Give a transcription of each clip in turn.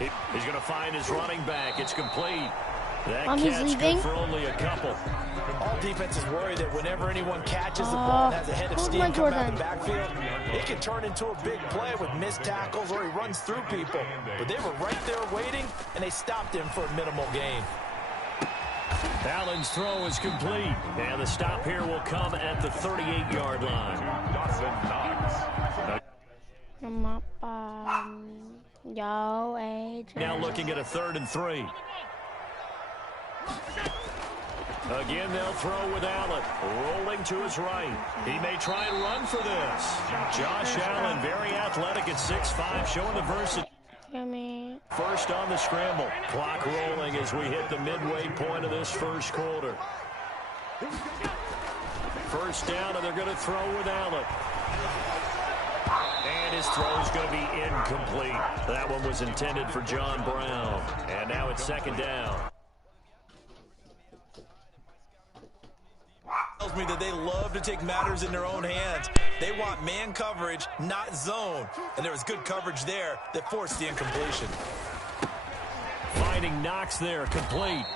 He's going to find his running back. It's complete. That He's catch leaving. good for only a couple. All defenses worry that whenever anyone catches the ball and has a head of steam coming out of the backfield, it can turn into a big play with missed tackles or he runs through people. But they were right there waiting, and they stopped him for a minimal gain. Allen's throw is complete. And the stop here will come at the 38-yard line. Now looking at a 3rd and 3. Again, they'll throw with Allen. Rolling to his right. He may try and run for this. Josh Allen, very athletic at 6'5", showing the versatility. First on the scramble. Clock rolling as we hit the midway point of this first quarter. First down, and they're going to throw with Allen. And his throw is going to be incomplete. That one was intended for John Brown. And now it's 2nd down. Tells me that they love to take matters in their own hands. They want man coverage, not zone. And there was good coverage there that forced the incompletion. Finding Knox there, complete.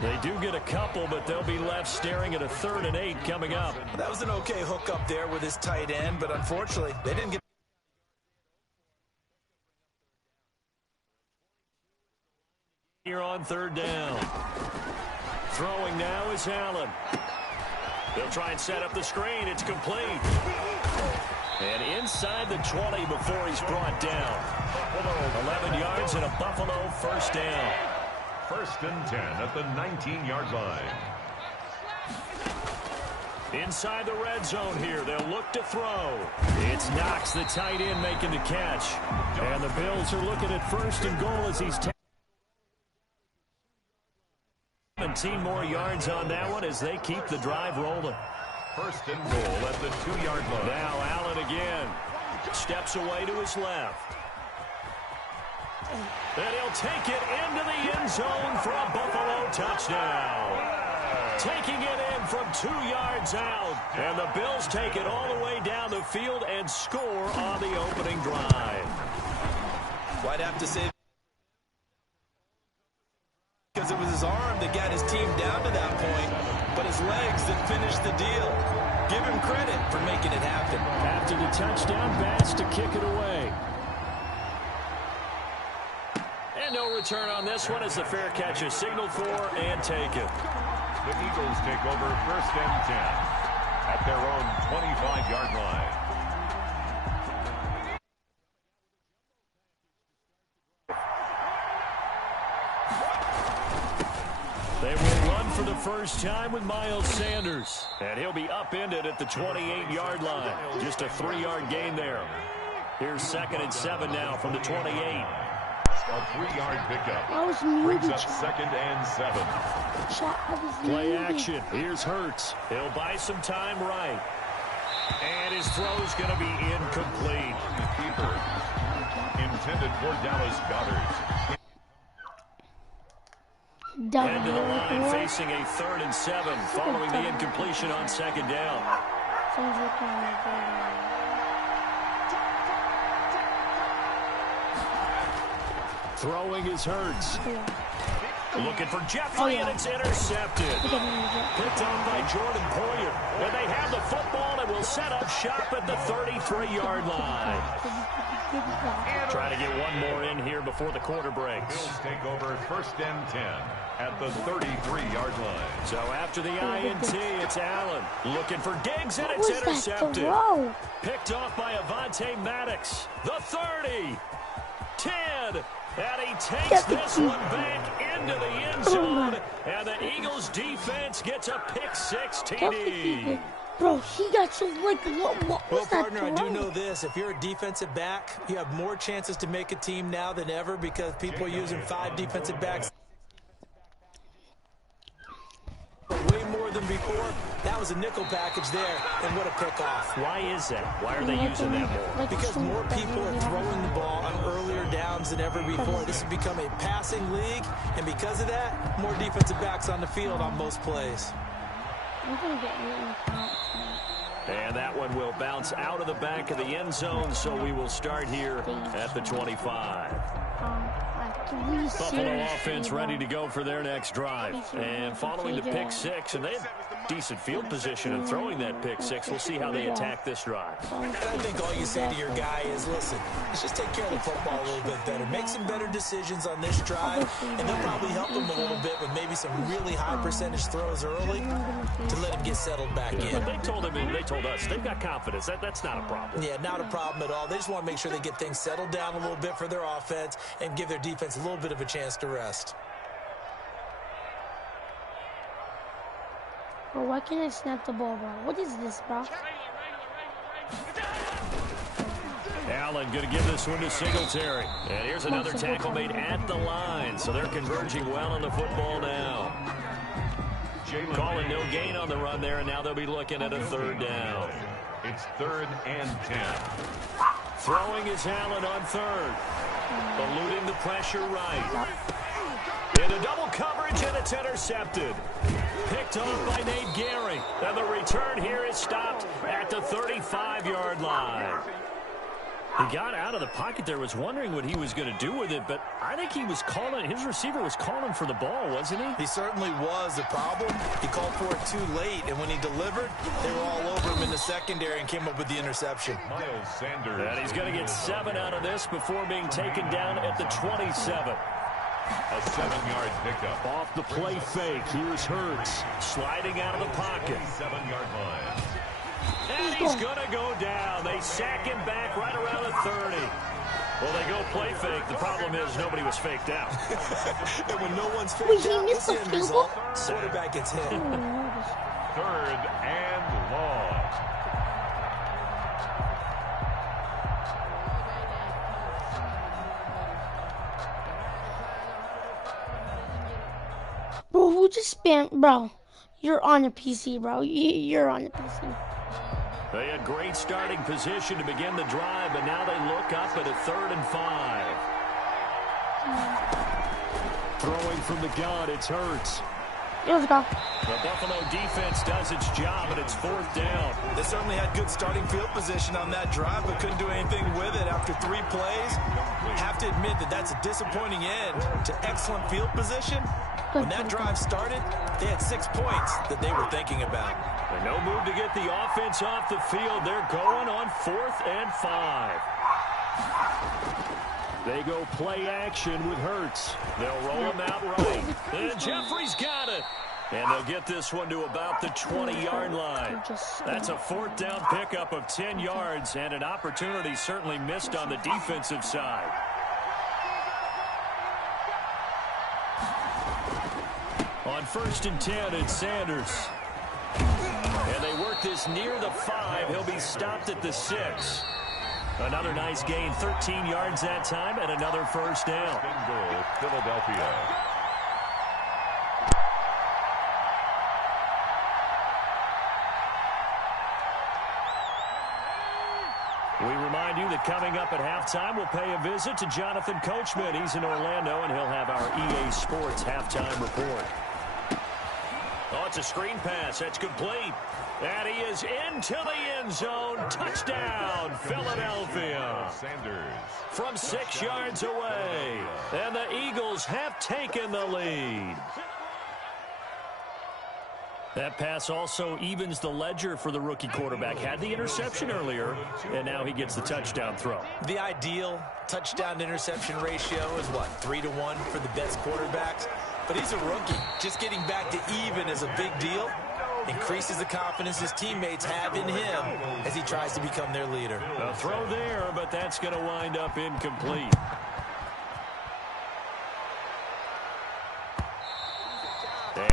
They do get a couple, but they'll be left staring at a 3rd and 8 coming up. That was an okay hook up there with his tight end, but unfortunately, they didn't get. Here on 3rd down. Throwing now is Allen. They'll try and set up the screen. It's complete. And inside the 20 before he's brought down. 11 yards and a Buffalo 1st down. 1st and 10 at the 19-yard line. Inside the red zone here. They'll look to throw. It's Knox, the tight end, making the catch. And the Bills are looking at 1st and goal as he's 17 more yards on that one as they keep the drive rolling. 1st and goal at the 2-yard line. Now Allen again. Steps away to his left. And he'll take it into the end zone for a Buffalo touchdown. Taking it in from 2 yards out. And the Bills take it all the way down the field and score on the opening drive. Well, I'd have to say because it was his arm that got his team down to that point, but his legs that finished the deal. Give him credit for making it happen. After the touchdown, Bass to kick it away. And no return on this one as the fair catch is signaled for and taken. The Eagles take over 1st and 10 at their own 25-yard line. They will run for the first time with Miles Sanders. And he'll be upended at the 28-yard line. Just a 3-yard gain there. Here's 2nd and 7 now from the 28. A 3-yard pickup. Brings up 2nd and 7. Play action. Here's Hurts. He'll buy some time right. And his throw's going to be incomplete. Keeper. Intended for Dallas Goedert. End of the line, facing a 3rd and 7, following the incompletion on 2nd down. Throwing is Hurts. Looking for Jeffrey, and it's intercepted. Picked on by Jordan Poyer. And they have the football and will set up shop at the 33-yard line. Trying to get one more in here before the quarter breaks. Bills take over 1st and 10 at the 33-yard line. So after the INT, it's Allen. Looking for Diggs, and it's intercepted. Picked off by Avonte Maddox. The 30. 10. And he takes this one back into the end zone. And the Eagles defense gets a pick-6 TD. Bro, he got so like, what was well, that partner, I do know this. If you're a defensive back, you have more chances to make a team now than ever because people are using 5 defensive backs. Way more than before. That was a nickel package there, and what a pick-off. Why is that? Why are they using that more? Because more people are throwing the ball on earlier downs than ever before. This has become a passing league, and because of that, more defensive backs on the field on most plays. And that one will bounce out of the back of the end zone, so we will start here at the 25. Buffalo offense ready to go for their next drive. And following the pick six, and they had decent field position in throwing that pick six. We'll see how they attack this drive. And I think all you say to your guy is, listen, let's just take care of the football a little bit better. Make some better decisions on this drive, and they'll probably help him a little bit with maybe some really high percentage throws early to let him get settled back in. But they told him, and they told us, they've got confidence. That's not a problem. Yeah, not a problem at all. They just want to make sure they get things settled down a little bit for their offense and give their defense a little bit of a chance to rest. Bro, why can't I snap the ball, bro? What is this, bro? Allen going to give this one to Singletary. And here's another tackle made at the line. So they're converging well on the football now. Calling no gain on the run there, and now they'll be looking at a third down. It's 3rd and 10. Throwing is Allen on third. Eluding the pressure right. Into double coverage, and it's intercepted. Picked off by Nate Gehring. And the return here is stopped at the 35-yard line. He got out of the pocket there, was wondering what he was going to do with it, but I think he was calling, his receiver was calling for the ball, wasn't he? He certainly was. The problem, he called for it too late, and when he delivered, they were all over him in the secondary and came up with the interception. Miles Sanders. And he's going to get 7 out of this before being taken down at the 27. A 7-yard pickup. Off the play fake, here's Hurts, sliding out of the pocket. 7-yard line. And he's going to go down. They sack him back right around the 30. Well, they go play fake. The problem is nobody was faked out. And when no one's faked out, what's the end result? Quarterback gets hit. 3rd and long. Bro, who just spammed? Bro, you're on a PC, bro. You're on a PC. They had great starting position to begin the drive, but now they look up at a 3rd and 5. Throwing from the gun, it's Hurts. Let's go. The Buffalo defense does its job, and it's 4th down. They certainly had good starting field position on that drive, but couldn't do anything with it after 3 plays. Have to admit that that's a disappointing end to excellent field position. When that drive started, they had 6 points that they were thinking about. And no move to get the offense off the field. They're going on 4th and 5. They go play action with Hurts. They'll roll him out right. And Jeffrey's got it. And they'll get this one to about the 20-yard line. That's a 4th down pickup of 10 yards and an opportunity certainly missed on the defensive side. On 1st and 10, it's Sanders. And they work this near the 5. He'll be stopped at the 6. Another nice gain, 13 yards that time, and another 1st down. Goal, Philadelphia. We remind you that coming up at halftime, we'll pay a visit to Jonathan Coachman. He's in Orlando, and he'll have our EA Sports halftime report. Oh, it's a screen pass. That's complete. And he is into the end zone. Touchdown, Philadelphia. Sanders. From 6 yards away. And the Eagles have taken the lead. That pass also evens the ledger for the rookie quarterback. Had the interception earlier, and now he gets the touchdown throw. The ideal touchdown-interception ratio is, what, 3-to-1 for the best quarterbacks? But he's a rookie. Just getting back to even is a big deal. Increases the confidence his teammates have in him as he tries to become their leader. A throw there, but that's going to wind up incomplete.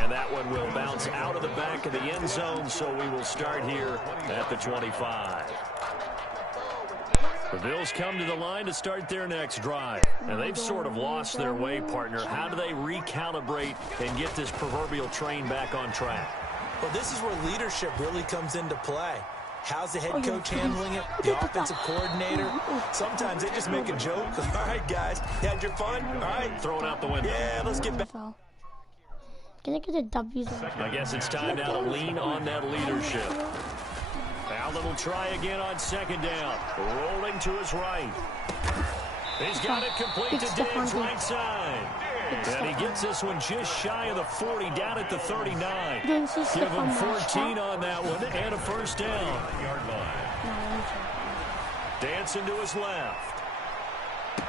And that one will bounce out of the back of the end zone, so we will start here at the 25. The Bills come to the line to start their next drive. And they've sort of lost their way, partner. How do they recalibrate and get this proverbial train back on track? Well, this is where leadership really comes into play. How's the head coach handling it? The offensive coordinator? Sometimes they just make a joke. All right, guys, you had your fun? All right. Throw it out the window. Yeah, let's get back. Can I get a W? I guess it's time now to lean on that leadership. Allen will try again on second down. Rolling to his right. He's got it complete to Diggs, right side. And he gets this one just shy of the 40, down at the 39. Give him 14 on that one and a first down. Dancing to his left.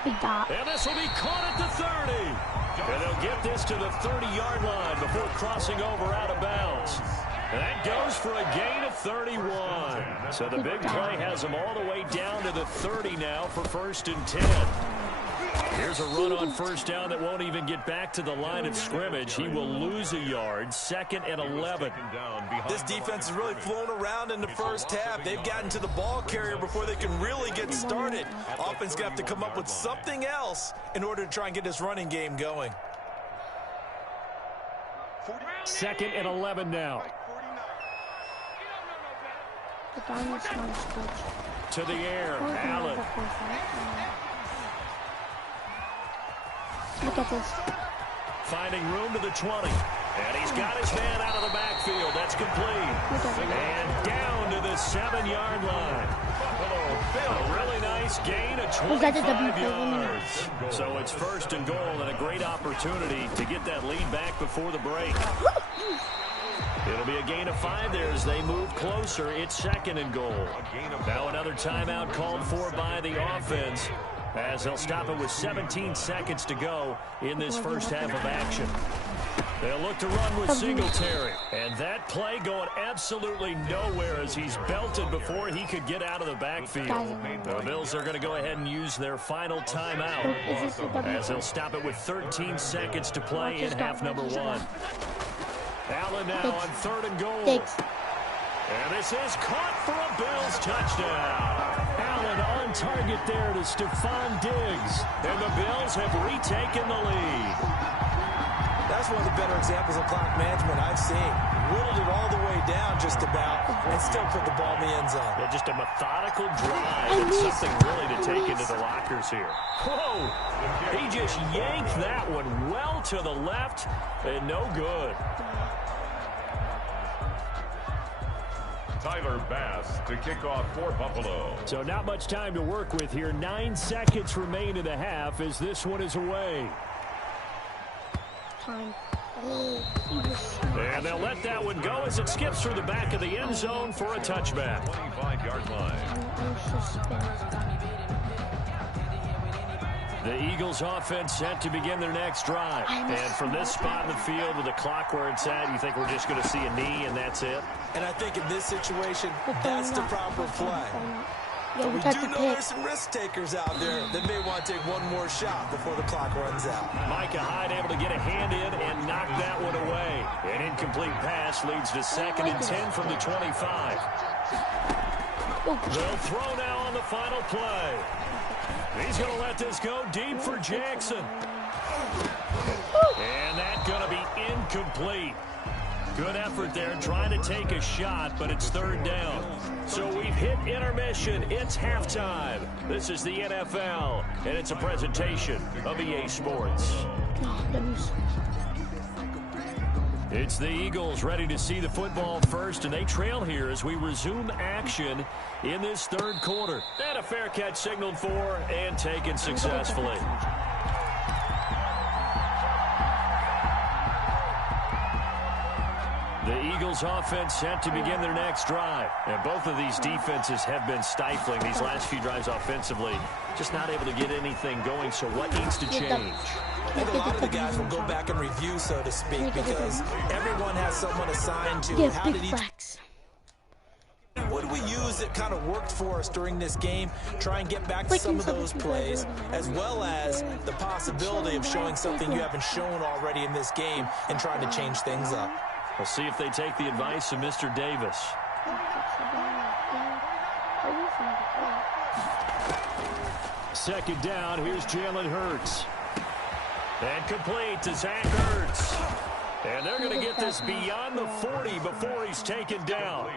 And this will be caught at the 30. And they'll get this to the 30-yard line before crossing over out of bounds. And that goes for a gain of 31. So the big play has them all the way down to the 30 now for 1st and 10. Here's a run on first down that won't even get back to the line of scrimmage. He will lose a yard. 2nd and 11. This defense has really flown around in the first half. They've gotten to the ball carrier before they can really get started. Offense going to have to come up with something else in order to try and get this running game going. 2nd and 11 now. To the air, Allen. Look at this. Finding room to the 20. And he's got his man out of the backfield. That's complete. And down to the 7-yard line. A really nice gain of 25 yards. So it's 1st and goal and a great opportunity to get that lead back before the break. It'll be a gain of 5 there as they move closer. It's 2nd and goal. Now another timeout called for by the offense, as they'll stop it with 17 seconds to go in this first half of action. They'll look to run with Singletary. And that play going absolutely nowhere as he's belted before he could get out of the backfield. The Bills are going to go ahead and use their final timeout as they'll stop it with 13 seconds to play in half number 1. Allen now on 3rd and goal. And this is caught for a Bills touchdown. Allen on target there to Stephon Diggs. And the Bills have retaken the lead. That's one of the better examples of clock management I've seen. Whittled it all the way down just about and still put the ball in the end zone. Yeah, just a methodical drive and something really to take into the lockers here. Whoa! He just yanked that one well to the left and no good. Tyler Bass to kick off for Buffalo. So not much time to work with here. 9 seconds remain in the half as this one is away. And they'll let that one go as it skips through the back of the end zone for a touchback. 25-yard line. The Eagles offense set to begin their next drive. And from this spot in the field with the clock where it's at, you think we're just going to see a knee and that's it? And I think in this situation, that's the proper play. But we do know there's some risk takers out there that may want to take one more shot before the clock runs out. Micah Hyde able to get a hand in and knock that one away. An incomplete pass leads to 2nd and 10 from the 25. They'll throw now on the final play. He's going to let this go deep for Jackson. And that's going to be incomplete. Good effort there trying to take a shot, but it's 3rd down. So we've hit intermission. It's halftime. This is the NFL, and it's a presentation of EA Sports. It's the Eagles ready to see the football first, and they trail here as we resume action in this 3rd quarter. And a fair catch signaled for and taken successfully. The Eagles offense set to begin their next drive. And both of these defenses have been stifling these last few drives offensively. Just not able to get anything going, so what needs to change? I think a lot of the guys will go back and review, so to speak, because everyone has someone assigned to how did each... What do we use that kind of worked for us during this game? Try and get back to some of those plays, as well as the possibility of showing something you haven't shown already in this game and trying to change things up. We'll see if they take the advice of Mr. Davis. Second down, here's Jalen Hurts. And complete to Zach Ertz. And they're going to get this beyond the 40 before he's taken down.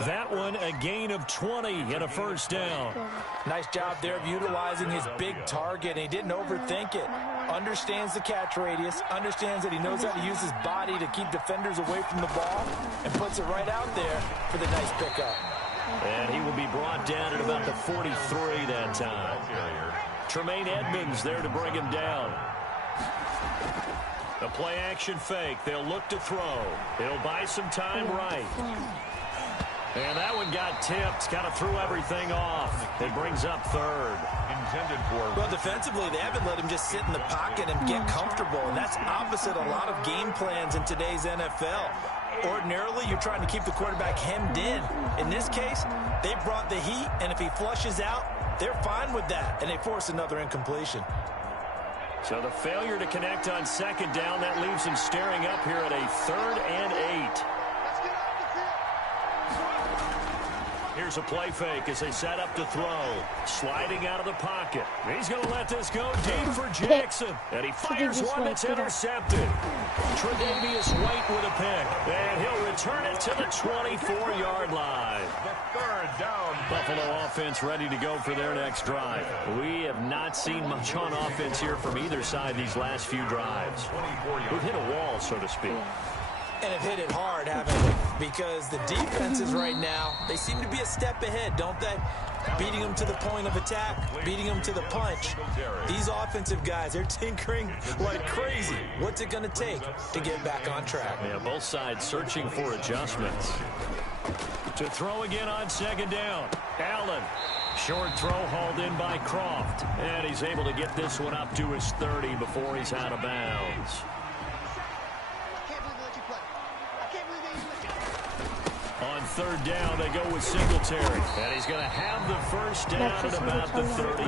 That one, a gain of 20 and a first down. Nice job there of utilizing his big target. He didn't overthink it. Understands the catch radius, understands that he knows how to use his body to keep defenders away from the ball, and puts it right out there for the nice pickup. And he will be brought down at about the 43 that time. Tremaine Edmonds there to bring him down. A play-action fake. They'll look to throw. He'll buy some time right. And that one got tipped. Kind of threw everything off. It brings up third. Intended for. Well, defensively, they haven't let him just sit in the pocket and get comfortable. And that's opposite a lot of game plans in today's NFL. Ordinarily, you're trying to keep the quarterback hemmed in. In this case, they brought the heat, and if he flushes out, they're fine with that, and they force another incompletion. So the failure to connect on second down, that leaves him staring up here at a 3rd and 8. Here's a play fake as they set up to throw. Sliding out of the pocket. He's going to let this go deep for Jackson. And he fires one that's intercepted. Tre'Davious White with a pick. And he'll return it to the 24-yard line. The 3rd down. Buffalo offense ready to go for their next drive. We have not seen much on offense here from either side these last few drives. We've hit a wall, so to speak. And have hit it hard, haven't we? Because the defenses right now, they seem to be a step ahead, don't they? Beating them to the point of attack, beating them to the punch. These offensive guys, they're tinkering like crazy. What's it going to take to get back on track? Yeah, both sides searching for adjustments. To throw again on second down. Allen. Short throw hauled in by Croft. And he's able to get this one up to his 30 before he's out of bounds. On third down, they go with Singletary. And he's going to have the first down at about the 38.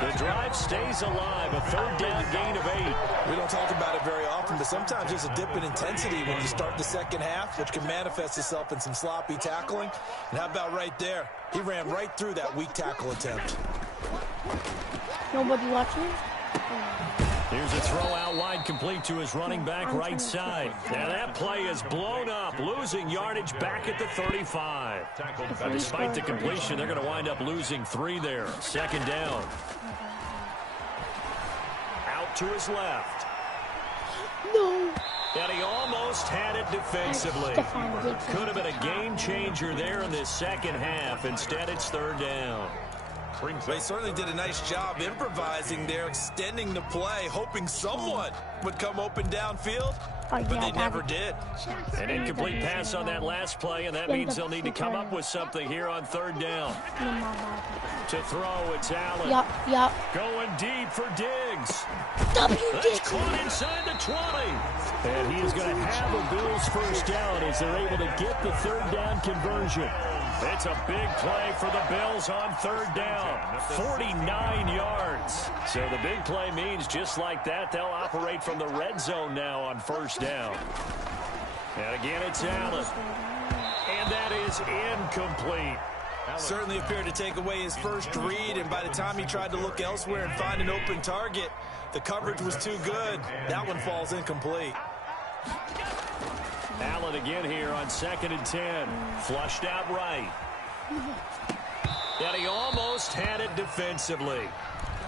The drive stays alive. A 3rd down gain of 8. We don't talk about it very often, but sometimes there's a dip in intensity when you start the second half, which can manifest itself in some sloppy tackling. And how about right there? He ran right through that weak tackle attempt. Nobody watching? Here's a throw out wide, complete to his running back right side. And that play is blown up, losing yardage back at the 35. Despite the completion, they're going to wind up losing 3 there. Second down. Out to his left. No. And he almost had it defensively. Could have been a game changer there in this second half. Instead, it's 3rd down. They certainly did a nice job improvising there, extending the play, hoping someone would come open downfield, but they never did. An incomplete pass on that last play, and that means they'll need to come up with something here on 3rd down. To throw, it's Allen. Yup. Going deep for Diggs. That's caught inside the 20. And he is going to have a Bills first down as they're able to get the 3rd down conversion. It's a big play for the Bills on 3rd down. 49 yards. So the big play means just like that, they'll operate from the red zone now on 1st down. And again, it's Allen. And that is incomplete. Certainly appeared to take away his first read, and by the time he tried to look elsewhere and find an open target, the coverage was too good. That one falls incomplete. Allen again here on 2nd and 10. Flushed out right. And he almost had it defensively.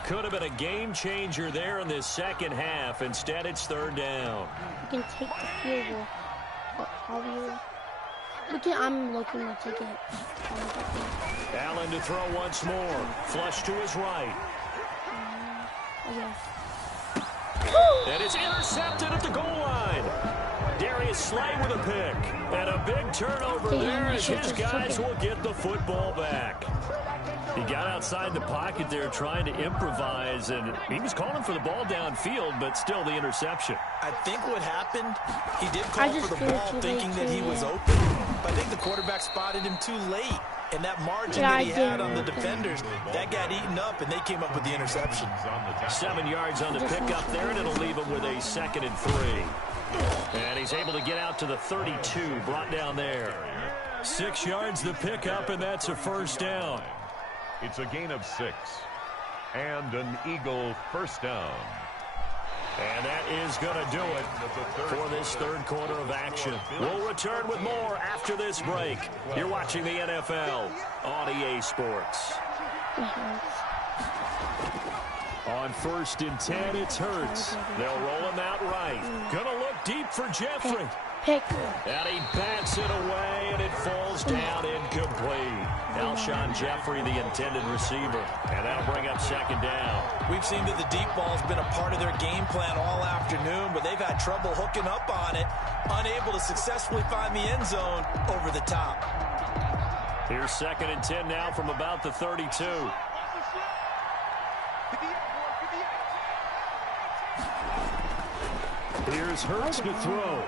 Could have been a game changer there in this second half. Instead, it's 3rd down. You can take the field goal. But how do you... I'm looking to take it. Allen to throw once more. Flush to his right. And it's intercepted at the goal line. Darius Slay with a pick. And a big turnover there as his guys will get the football back. He got outside the pocket there trying to improvise, and he was calling for the ball downfield, but still the interception. I think what happened, he did call for the ball thinking that he was open, but I think the quarterback spotted him too late. And that margin that he had on the defenders, that got eaten up, and they came up with the interception. 7 yards on the pickup there, and it'll leave him with a 2nd and 3. And he's able to get out to the 32, brought down there. 6 yards the pickup, and that's a first down. It's a gain of 6. And an Eagle first down. And that is going to do it for this 3rd quarter of action. We'll return with more after this break. You're watching the NFL on EA Sports. On 1st and 10, it's Hurts. They'll roll him out right. Gonna look deep for Jeffrey. Pick. And he bats it away, and it falls down incomplete. Alshon Jeffrey, the intended receiver. And that'll bring up 2nd down. We've seen that the deep ball's been a part of their game plan all afternoon, but they've had trouble hooking up on it, unable to successfully find the end zone over the top. Here's 2nd and 10 now from about the 32. Here's Hurts to throw.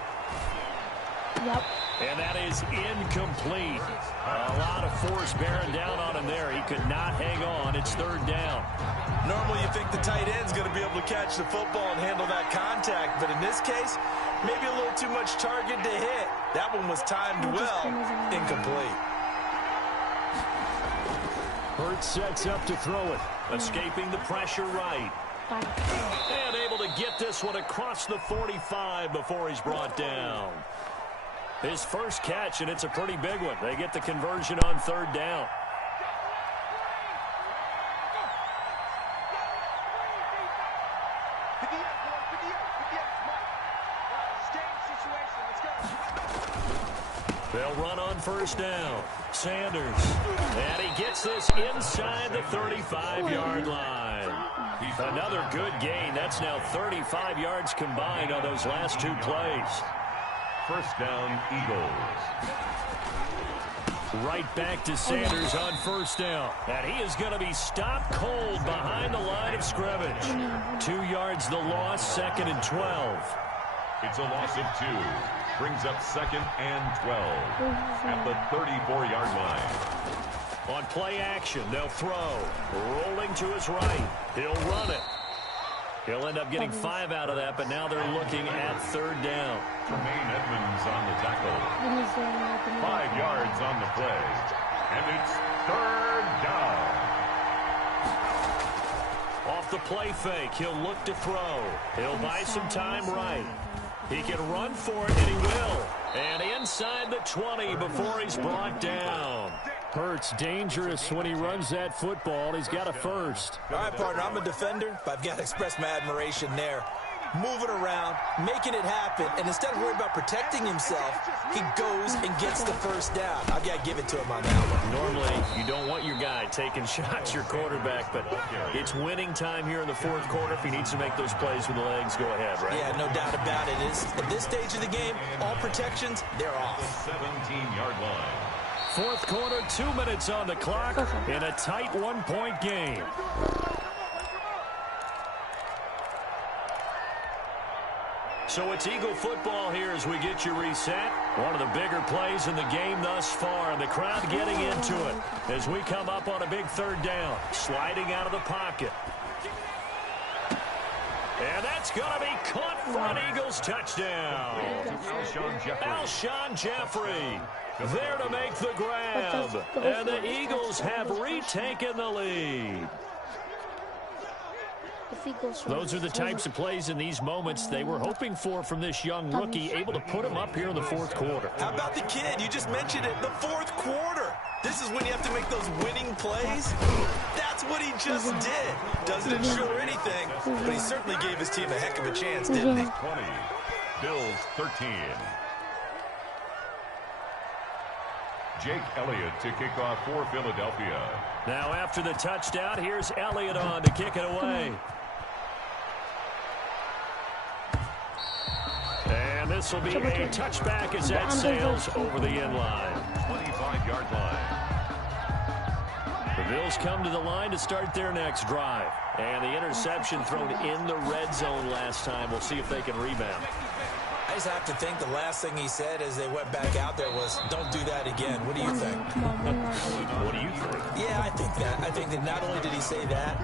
Yep. And that is incomplete. A lot of force bearing down on him there. He could not hang on. It's 3rd down. Normally you think the tight end's going to be able to catch the football and handle that contact, but in this case, maybe a little too much target to hit. That one was timed well. Incomplete. Hurts sets up to throw it. Escaping the pressure right. And able to get this one across the 45 before he's brought down. His first catch, and it's a pretty big one. They get the conversion on 3rd down. They'll run on 1st down. Sanders. And he gets this inside the 35-yard line. Another good gain. That's now 35 yards combined on those last 2 plays. 1st down, Eagles. Right back to Sanders on 1st down. And he is going to be stopped cold behind the line of scrimmage. 2 yards the loss, 2nd and 12. It's a loss of 2. Brings up 2nd and 12 at the 34-yard line. On play action, they'll throw. Rolling to his right. He'll run it. He'll end up getting 5 out of that, but now they're looking at 3rd down. Tremaine Edmonds on the tackle. 5 yards on the play. And it's 3rd down. Off the play fake, he'll look to throw. He'll buy some time right. He can run for it, and he will. And inside the 20 before he's brought down. Hurts dangerous when he runs that football. He's got a first. All right, partner, I'm a defender, but I've got to express my admiration there. Moving around, making it happen, and instead of worrying about protecting himself, he goes and gets the first down. I've got to give it to him on that one. Normally, you don't want your guy taking shots, your quarterback, but it's winning time here in the 4th quarter. If he needs to make those plays with the legs, go ahead, right? Yeah, no doubt about it. At this stage of the game, all protections, they're off. 17-yard line. 4th quarter, 2 minutes on the clock in a tight 1-point game. So it's Eagle football here as we get you reset. One of the bigger plays in the game thus far, and the crowd getting into it as we come up on a big 3rd down. Sliding out of the pocket. And that's going to be caught for an Eagles touchdown. Alshon Jeffrey there to make the grab. And the Eagles have retaken the lead. Those are the types of plays in these moments they were hoping for from this young rookie, able to put him up here in the 4th quarter. How about the kid? You just mentioned it, the 4th quarter. This is when you have to make those winning plays. That's what he just did. Doesn't ensure anything, but he certainly gave his team a heck of a chance, didn't he? 20, Bills 13. Jake Elliott to kick off for Philadelphia. Now after the touchdown, here's Elliott on to kick it away. And this will be a touchback as that sails over the end line. 25-yard line. The Bills come to the line to start their next drive. And the interception thrown in the red zone last time. We'll see if they can rebound. I just have to think the last thing he said as they went back out there was, don't do that again. What do you think? What do you think? Yeah, I think that. I think that not only did he say that,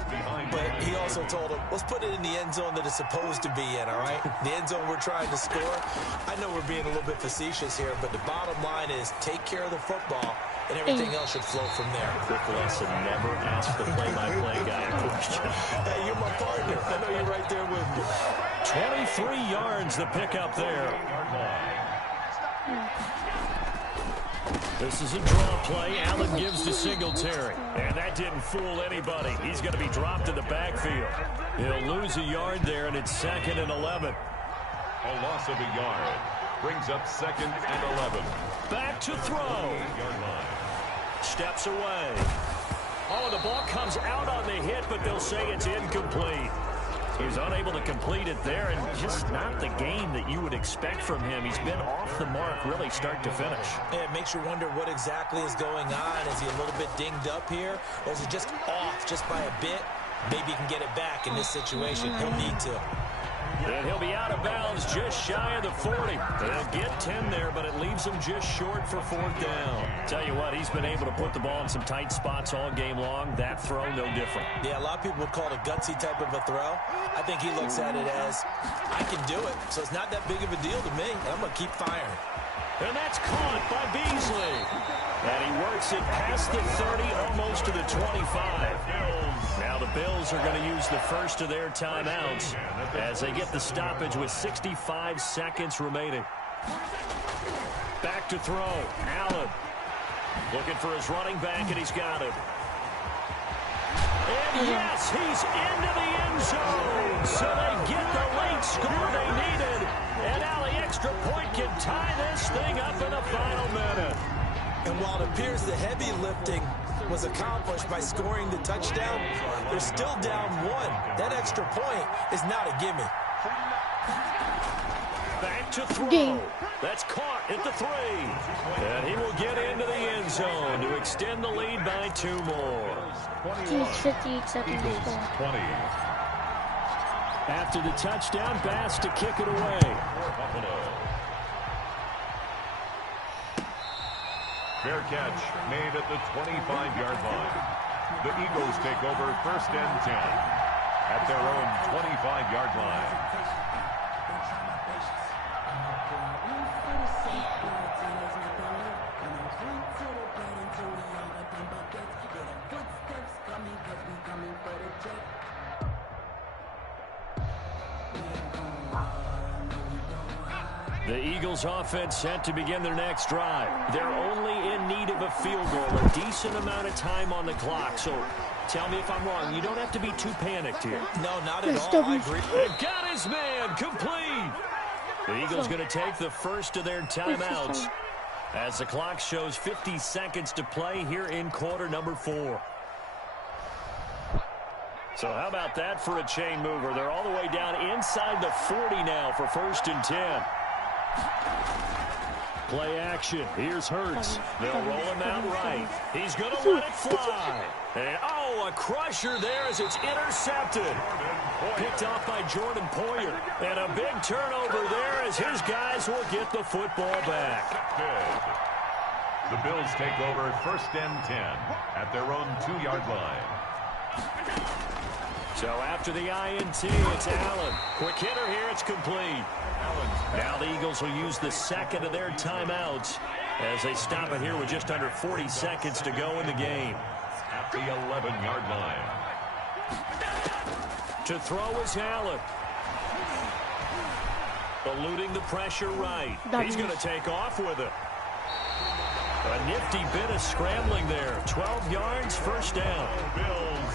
but he also told him, let's put it in the end zone that it's supposed to be in, all right? The end zone we're trying to score. I know we're being a little bit facetious here, but the bottom line is take care of the football, and everything else should flow from there. Quick lesson, never ask the play-by-play guy a question. Hey, you're my partner. I know you're right there with me. 23 yards the pick up there. This is a draw play. Allen gives to Singletary. And that didn't fool anybody. He's going to be dropped in the backfield. He'll lose a yard there, and it's 2nd and 11. A loss of a yard. Brings up 2nd and 11. Back to throw. Steps away. Oh, the ball comes out on the hit, but they'll say it's incomplete. He's unable to complete it there, and just not the game that you would expect from him. He's been off the mark really start to finish. Yeah, it makes you wonder what exactly is going on. Is he a little bit dinged up here, or is he just off just by a bit? Maybe he can get it back in this situation. He'll need to. And he'll be out of bounds just shy of the 40. They'll get 10 there, but it leaves him just short for 4th down. Tell you what, he's been able to put the ball in some tight spots all game long. That throw, no different. Yeah, a lot of people would call it a gutsy type of a throw. I think he looks at it as, I can do it, so it's not that big of a deal to me, and I'm going to keep firing. And that's caught by Beasley. And he works it past the 30, almost to the 25. Now the Bills are going to use the first of their timeouts as they get the stoppage with 65 seconds remaining. Back to throw. Allen looking for his running back, and he's got him. And yes, he's into the end zone. So they get the late score they needed. And now the extra point can tie this thing up in the final minute. And while it appears the heavy lifting was accomplished by scoring the touchdown, they're still down 1. That extra point is not a gimme. Back to throw. That's caught at the 3. And he will get into the end zone to extend the lead by 2 more. 58 seconds to go. 20. After the touchdown, Bass to kick it away. Fair catch made at the 25-yard line. The Eagles take over 1st and 10 at their own 25-yard line. The Eagles offense set to begin their next drive. They're only in need of a field goal, a decent amount of time on the clock. So tell me if I'm wrong. You don't have to be too panicked here. No, not at all. I agree. They've got his man complete. The Eagles going to take the first of their timeouts as the clock shows 50 seconds to play here in quarter number 4. So how about that for a chain mover? They're all the way down inside the 40 now for 1st and 10. Play action. Here's Hurts. They'll roll him out right. He's going to let it fly. And, oh, a crusher there as it's intercepted. Picked off by Jordan Poyer. And a big turnover there as his guys will get the football back. Good. The Bills take over 1st and 10 at their own 2-yard line. So after the INT, it's Allen. Quick hitter here. It's complete. Now the Eagles will use the second of their timeouts as they stop it here with just under 40 seconds to go in the game. At the 11-yard line. To throw is Allen. Eluding the pressure right. He's going to take off with it. A nifty bit of scrambling there. 12 yards, 1st down.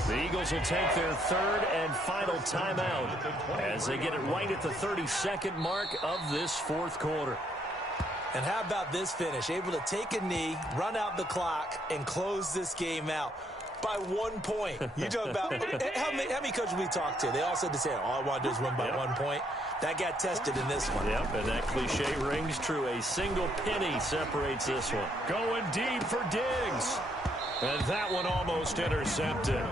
The Eagles will take their 3rd and final timeout as they get it right at the 32nd mark of this 4th quarter. And how about this finish? Able to take a knee, run out the clock, and close this game out by 1 point. You talk about how many coaches we talked to? They all said the same. All I want to do is win by 1 point. That got tested in this one. Yep, and that cliche rings true. A single penny separates this one. Going deep for Diggs. And that one almost intercepted.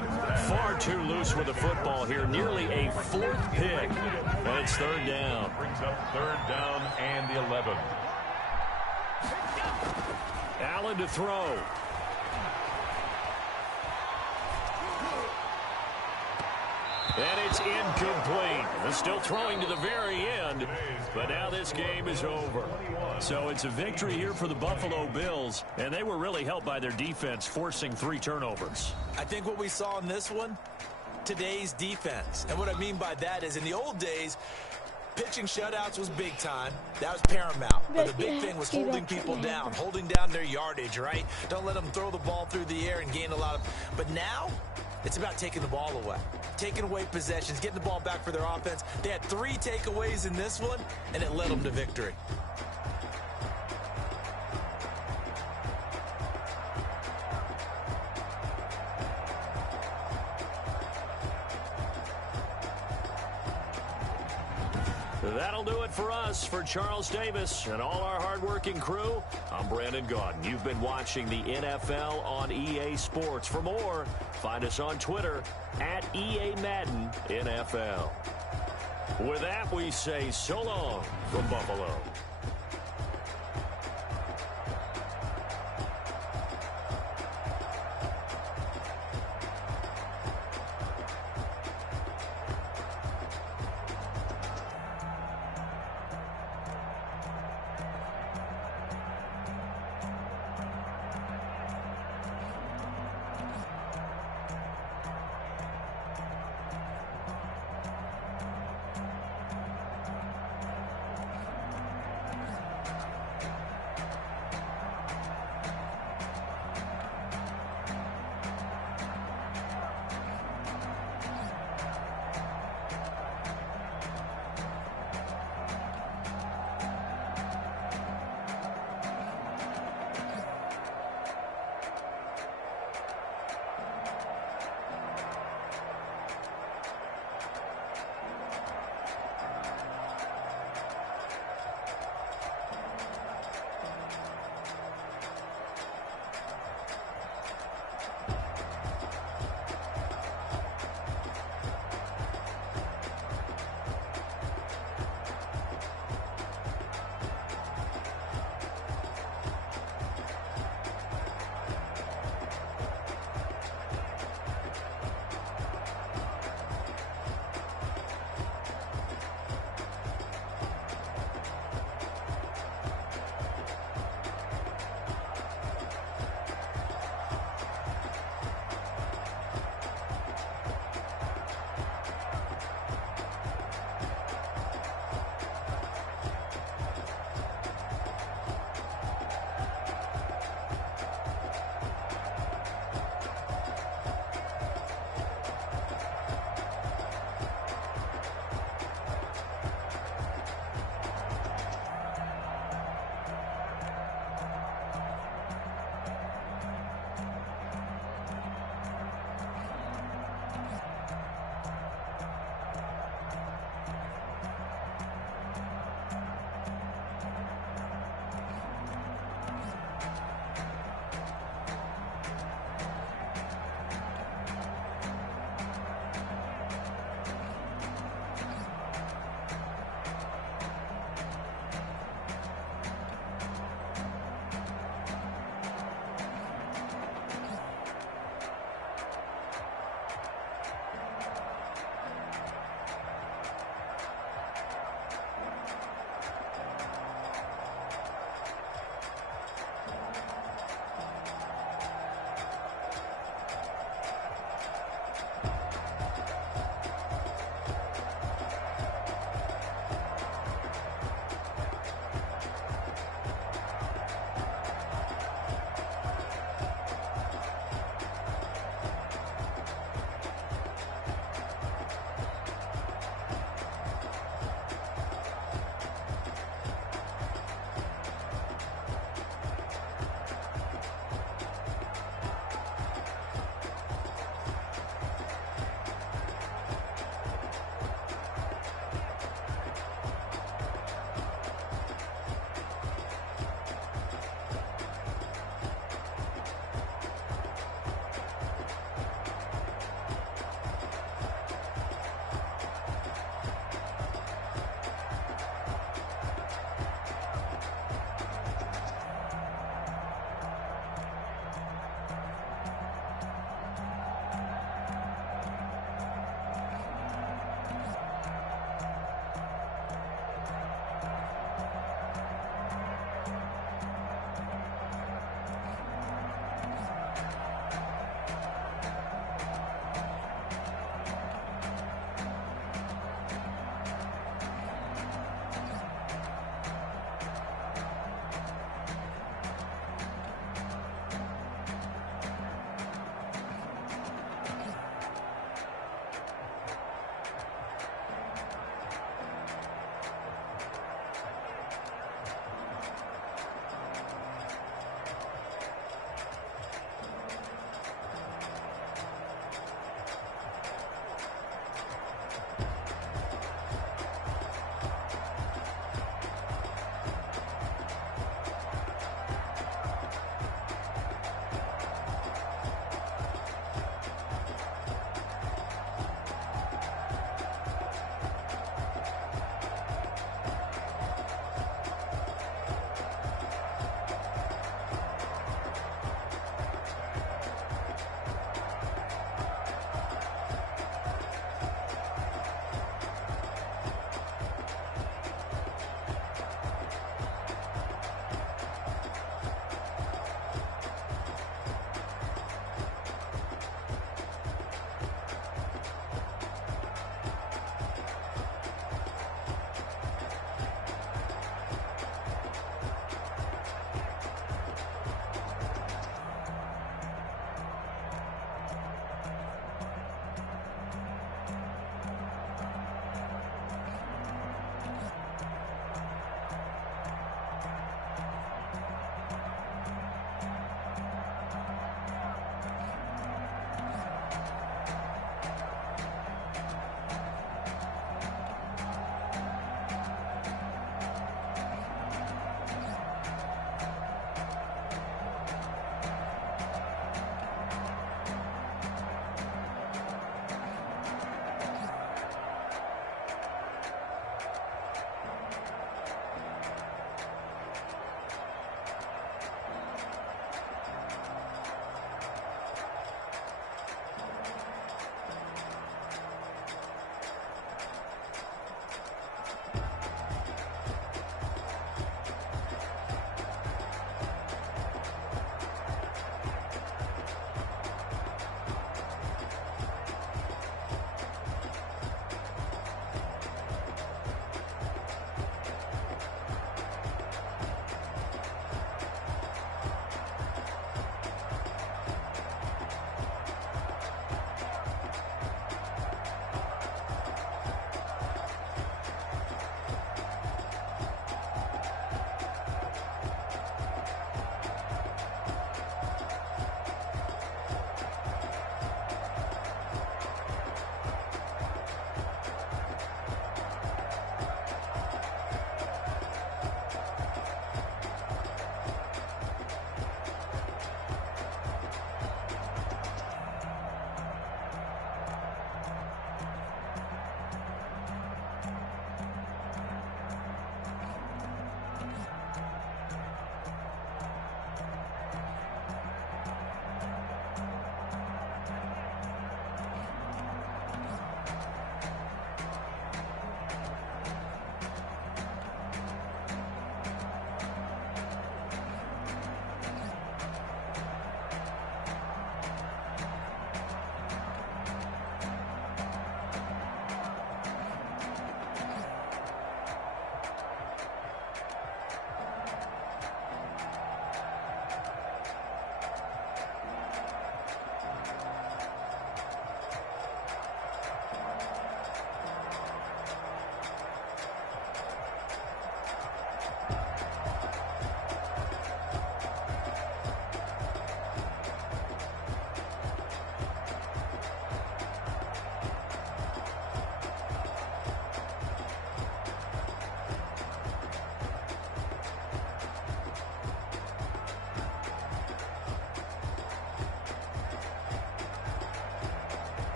Far too loose with the football here. Nearly a 4th pick. And it's 3rd down. Brings up 3rd down and the 11. Allen to throw. And it's incomplete. They're still throwing to the very end, but now this game is over. So it's a victory here for the Buffalo Bills, and they were really helped by their defense, forcing 3 turnovers. I think what we saw in this one, today's defense. And what I mean by that is in the old days, pitching shutouts was big time. That was paramount. But the big thing was holding people down, holding down their yardage, right? Don't let them throw the ball through the air and gain a lot of... But now, it's about taking the ball away. Taking away possessions, getting the ball back for their offense. They had 3 takeaways in this one, and it led them to victory. That'll do it for us. For Charles Davis and all our hardworking crew, I'm Brandon Gaudin. You've been watching the NFL on EA Sports. For more, find us on Twitter at EA Madden NFL. With that, we say so long from Buffalo.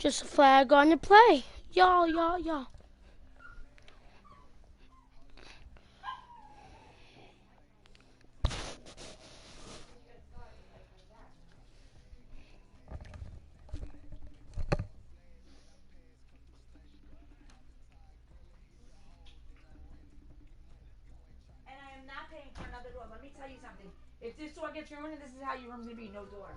Just a flag on the play. Y'all. And I am not paying for another door. Let me tell you something. If this door gets ruined, this is how your room's gonna be. No door.